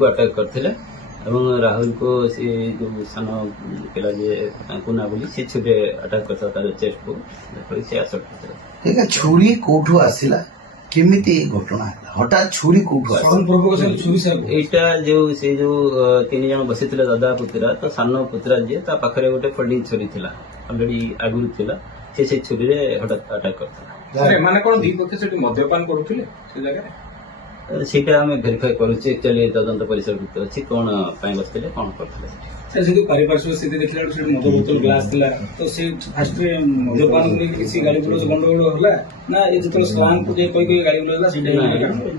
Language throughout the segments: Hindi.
को अटैक करते राहुल को सी जो सान पिला जी कुना बोली सी छुरी अटैक करता तार चेस्ट को सी असर करता। छुरी कोठू आसिला केमिति घटना हठात छुरी कोठू एटा जो से जो 3 जन बसीथिले दादा पुतरा तो सान पुतरा जे ता पाखरे गोटे फोल्डिंग छुरी थिला ऑलरेडी आगुरु थिला से छुरी रे हठात अटैक करता। अरे माने कोन दी पक्ष सेठी मद्यपान करूथिले से जगह सेटा हमें वेरीफाई करूचे एक्चुअली तदंत परिसर भितर अछि कोन पय बसथिले कोन करथिले सर से पारिपार्श्विक स्थिति देखला से मद बोतल ग्लास थिला तो से फास्ट रे मद्यपान को किसी गाड़ी पुलिस गंडगोल होला ना ये जतले स्लांग को जे कोई गाड़ी पुलिस ला से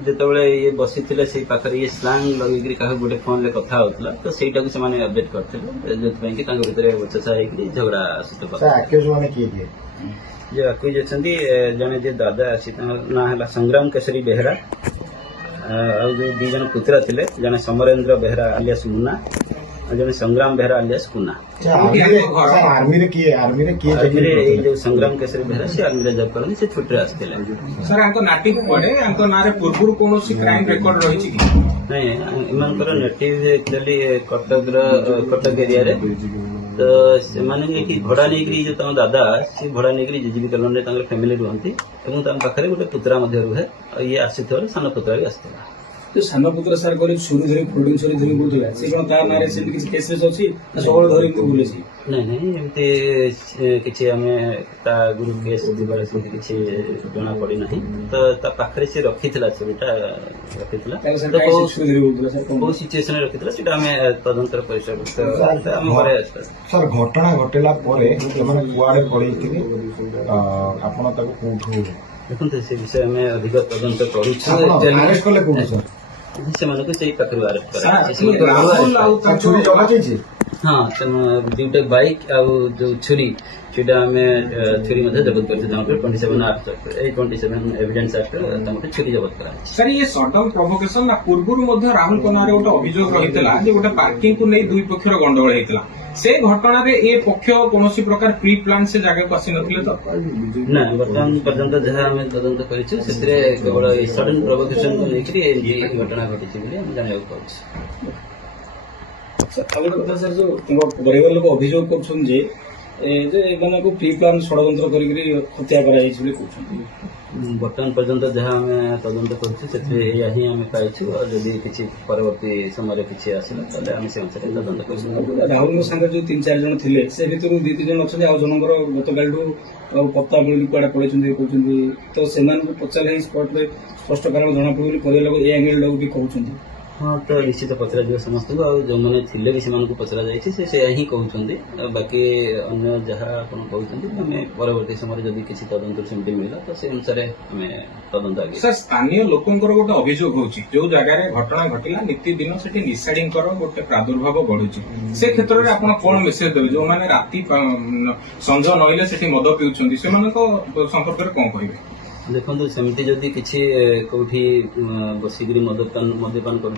जेतबेले ये बसिथिले से पाखरे ये स्लांग लगिकरी काहे गोटे फोन ले कथा होतला तो सेटा को से माने अपडेट करथिले जेत पय कि तांग भितर बचसा है कि झगड़ा आसित सर आक्यूज माने की दिए जे आक्यूज अछंती जने जे दादा अछि ना हला संग्राम केसरी बेहरा और जो 2 जन पुत्र थिले जने समरेंद्र बेहरा अलियास मुन्ना और जने संग्राम बेहरा अलियास कुन्ना। आर्मी रे किए जो संग्राम केसरी बेहरा से आर्मी रे जॉब करनी से छुट्टी आस्थिले। सर आंको नाटी को पड़े आंको नारे पूर्व कोनोसी क्राइम रिकॉर्ड रही छी कि नहीं इमानकर नेटिव एक्चुअली कटक एरिया रे तो से माने कि भड़ा नेकरी जो तम दादा से भड़ा नेकरी जीजीबी कॉलोनी रे फैमिली रुहंती एवं तम पाखरे गोटे पुत्रा मध्ये रुहे और ये आसीथर सान पुत्रा भी आस्थिला जो सान पुत्र सर करे छुरी धरी फोल्डिंग छुरी धरी बोलथिला से कोन तार नारे से किसी केसेस अछि सबळ धरी को बोले छी नहीं एमती किछि हमें ता गुरु केस दिबार से किछि जना पड़ी नहीं तो ता पाखरे से रखिथिला छुरीटा रखिथिला तो छुरी धरी बोलथिला सर बहुत सिचुएशन रे रखिथिला सेटा हमें तदंतर परिसर हम करे सर घटना घटेला परे माने कुआडे पड़ीथिले आपण ताको कोठू देखते से विषय में अधिक तदंत करूँ से मन को सही पाखर हाँ दुटे बाइक आ जो छुरी छुरी जबत कर 27 एविडेंस एक्ट छुरी जबत करा। सर ये सडन प्रोवोकेशन ना पूर्व राहुल को नारे गोटे अभियोग रही जे गोटे पार्किंग को नहीं दुई पक्षर गंडगोल होता से घटना रे ए पक्ष कोनोसी प्रकार प्री प्लान से जगह को आसी नथिले तो ना वर्तमान पर्यंत जहां हमें तदंत करिछु सेतरे केवल सडन प्रोवोकेशन को लेकरी ए घटना घटिछि बोली हम जानियो पाउछ। सर कथा सर जो परिवार लोग अभियोग करछन जे माने को प्री प्लान षडयंत्र करिकरी हत्या करा जाइछि बोली कहछन वर्तमान पर्यंत जहां हमें तदंत करिछु सेतरे यही हमें पाइछु और जदी किछि परवर्ती समय किछि आसिला तले हम से अनुसार तदंत करिछु। राहुल को संग जो 3-4 जन थिले से भितरु 2-3 जन अछन आ जनकर गतकालठू पत्ता बोली कुआडे पळैछन्ती कहछन्ती तो सेमान को पचाले स्पॉट रे स्पष्ट कारण जणा पड़े परिवार लोग ए एंगल लोग भी कहछन्ती हाँ तो निश्चित पचरा जाए समस्त को जो मैंने थिले भी से पचरा जाइए से ही कहते बाकी अन्य जहाँ आप कहते आम परवर्ती समय जब किसी तदंत सेमती मिला तो से अनुसार आम तदंत आगे। सर स्थानीय लोकंकर गोटे अभियोग होची जो जगह घटना घटिला नीति दिन से निशाड़ींकर गोटे प्रादुर्भाव बढ़ुची से क्षेत्र में आप कौन मेसेज देवे जो मैंने राति संज नईले से मद पिउछन्ती से संपर्क में कौन कहे देखो सेमती जदि किसी कौटी बसिक मद्यपान कर